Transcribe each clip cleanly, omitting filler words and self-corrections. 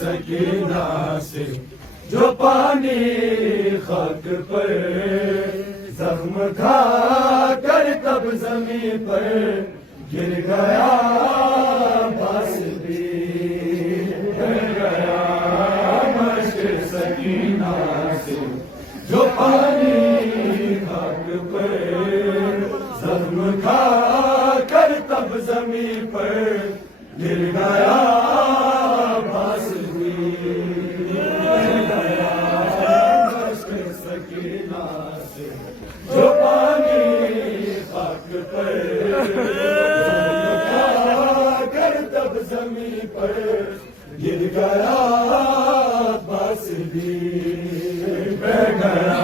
सकीना से जो पानी खाक पर जख्म खा कर तब जमीन पर गिर गया, बस भी गिर गया। मश्क सकीना से जो पानी खाक पर जख्म खा कर तब जमीन पर गिर गया, बस भी गिर गया। मश्क सकीना से जो पानी खाक पर जख्म खा कर तब जमीन पर गिर गया, बस भी बह गया।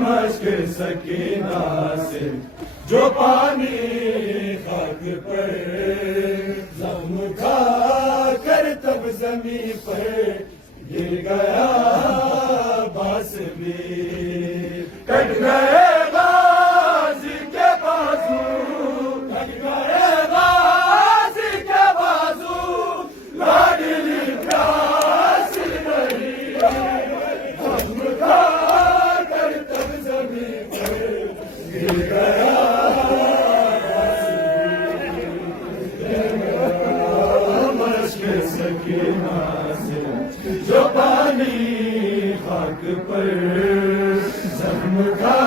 मश्क सकीना से जो पानी खाक पर जख्म खा कर तब जमीन पर गिर गया, बस भी कट गए गाजी के बाजू, कट गए गाजी के बाजू, लाडली प्यास नहीं जख्म खा कर तब जमीन पर गिर गया, सकीना से जो पानी खाक पर जख्म खा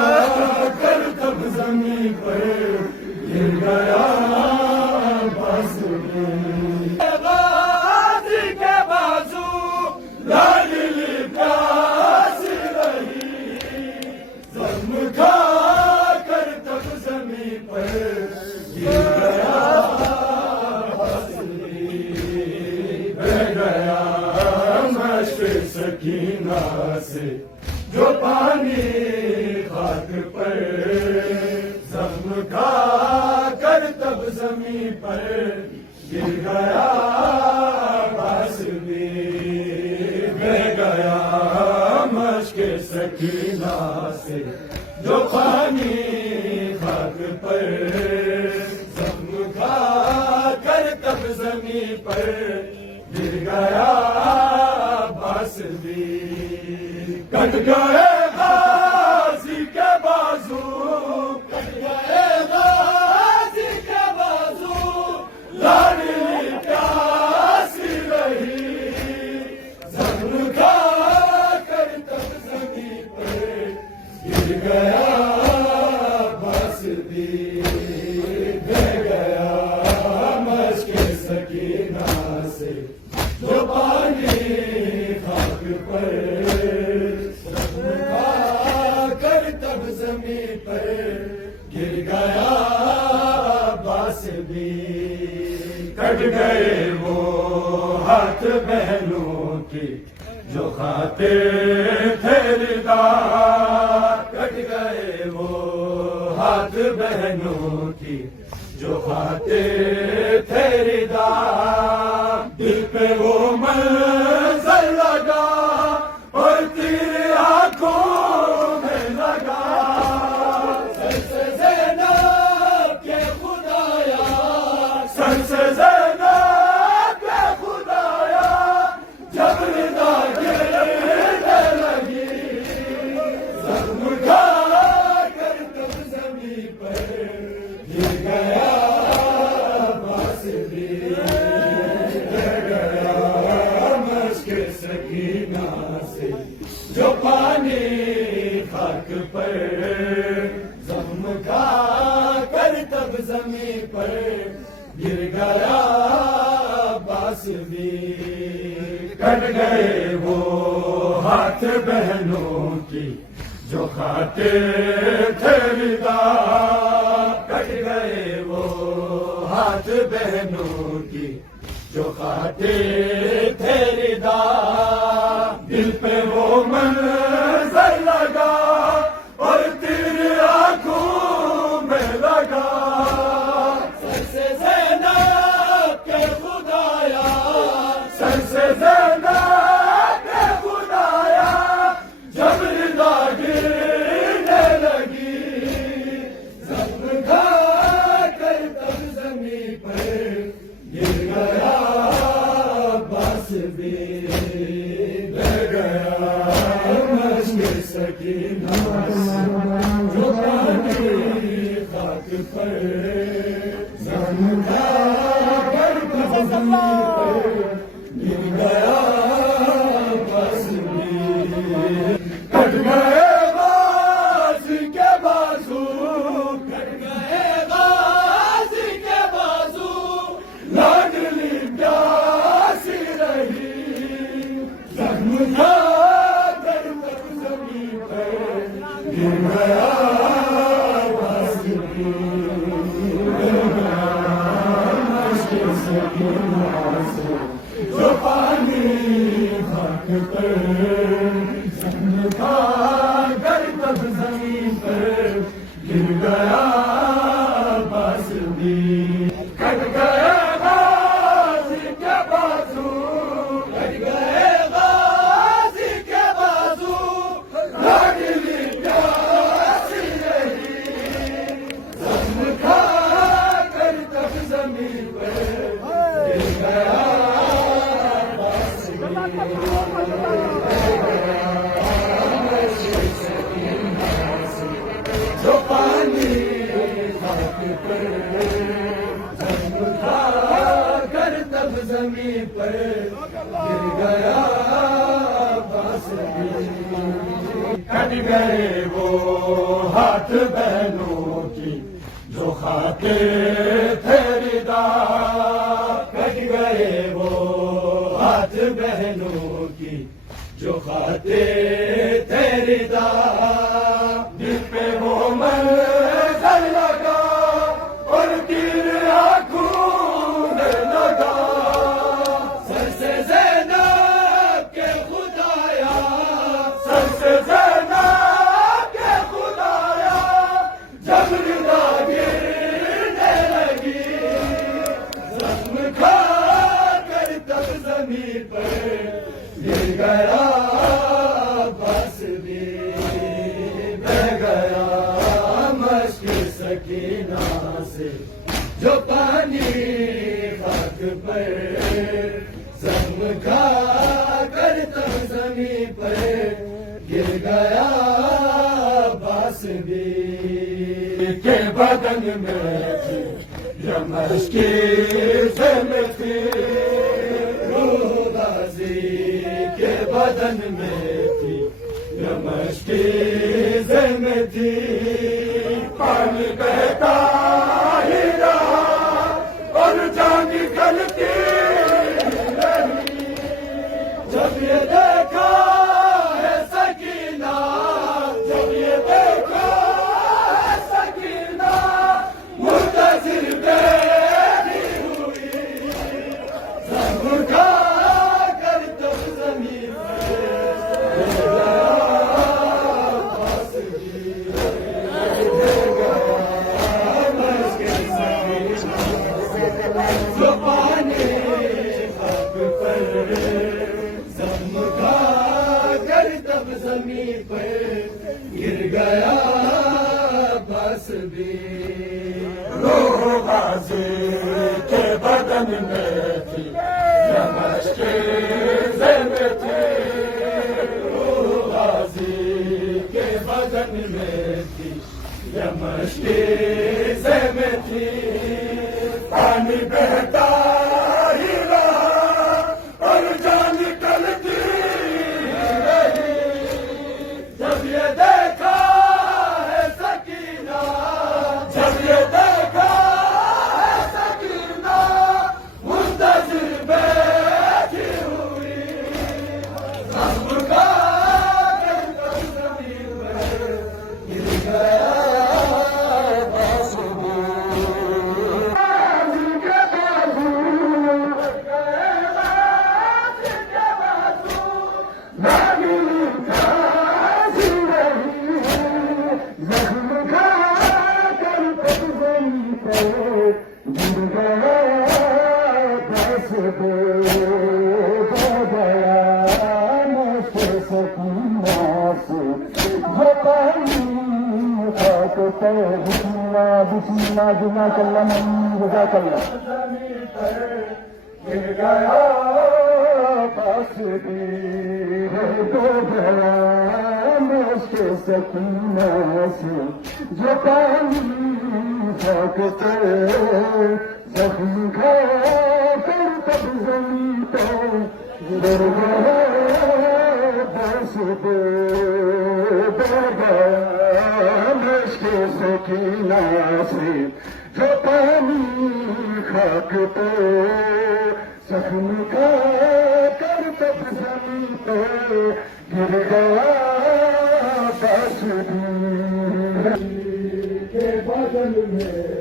कर तब जमीन पर गिर गया, बस गाजी के बाजू लाडली प्यास रही जख्म खा कर तब जमीन पर गिर गया, सकीना से जो पानी खाक पर जख्म खा कर तब जमीन पर गिर गया, बस भी बह गया। मश्क सकीना से जो पानी खाक पर जख्म खा कर तब जमीन पर गिर गया, बस भी कट गए गाजी के बाजू, कट गए गाजी के बाजू, लाडली प्यास रही जख्म खा कर तब जमीन पर गिर गया, बस भी बह गया। मश्क सकीना से जो पानी खाक पर जख्म खा कर तब जमीन पर गिर गया, बस भी कट गए वो हाथ बहनों की जो खाते थे रिदा, कट गए वो हाथ बहनों की जो खाते थे रिदा, दिल पे वो मंजर लगा और तेरे आंखों में लगा, सर से ज़ैनब के खुदाया, सर से ज़ैनब के खुदाया, जब रिदा गिरने लगी जख्म खा कर तब जमीन पर गिर गया, बस भी सकीना से जो पानी खाक पर जख्म खा कर तब जमीन पर गिर गया, बस भी कट गए वो हाथ बहनों की जो खाते थे रिदा, कट गए वो हाथ बहनों की जो खाते थे रिदा, दिल पे वो मंजर लगा और तेरे आंखों में लगा, सर से ज़ैनब के खुदाया, सर से ज़ैनब के खुदाया, जब रिदा गिरने लगी जख्म खा कर तब जमीन पर गिर गया, बस बह गया मश्क सकीना से जो पानी खाक पर जमता कर जमी पर गिर गया बस भी कट गए गाजी के बाजू कट गए गाजी के बाजू लाडली प्यासी रही जख्म था कर तक जमी पर गिर गया बस भी जो पानी खाक पर जख्म था कर तक जमीन पर गिर गया बस भी कट गए गाजी के बाजू कट गए गाजी के बाजू लाडली प्यासी रही जख्म खा कर तक जमीन पर गिर गया बस जो पानी खाक पर जख्म खा कर तब जमीन पर गिर गया बस कट गए वो हाथ बहनों की जो खाते थे रिदा कट गए वो हाथ बहनों की जो खाते थे रिदा दिल पे वो मंजर लगा और तीर आंखों में लगा सर से ज़ैनब के खुदाया सर से ज़ैनब के खुदाया जब रिदा गिरने लगी जख्म खा कर तब जमीन पर गिर गया बस भी बह गया मश्क सकीना से जो पानी खाक पर जख्म खा कर तब जमीन पर गिर गया बस भी के बदन में थी यमश की ज़हमत थी रूह गाजी के बदन में थी यमश की ज़हमत थी पानी बहता ही रहा और जान निकलती रही जब ये देखा है सकीना जब ये देखा है सकीना मुंतज़िर बैठी हुई जख्म खा कर तब जमीन पर गिर गया बस भी मश्क सकीना जो पानी खाक पर जख्म खा कर तब जमीन पर गिर गया बस भी रूह गाजी के बदन में थी यमश की ज़हमत थी रूह गाजी के बदन में थी यमश की ज़हमत थी पानी बहता ही रहा और जान निकलती रही जब ये देखा है सकीना जब ये देखा है सकीना मुंतज़िर बैठी हुई जख्म खा कर तब जमीन पर गिर गया बस भी बिस्मिल्लाह जज़ाकल्लाह जज़ाकल्लाह गिर गया तस्वीर हो गया मश्क सकीना से जो पानी सकते जख्म खा कर तब जमीन पर गिर गया बस दे गया मश्क सकीना से जो पानी खाक पे जख्म खा कर तब जमीन पे गिर गया बस के बदल में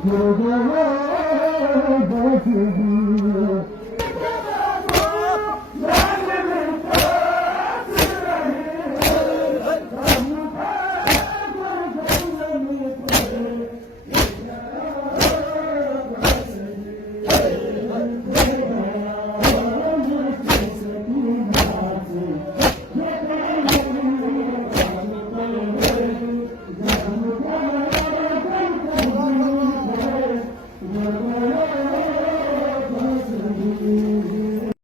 Guru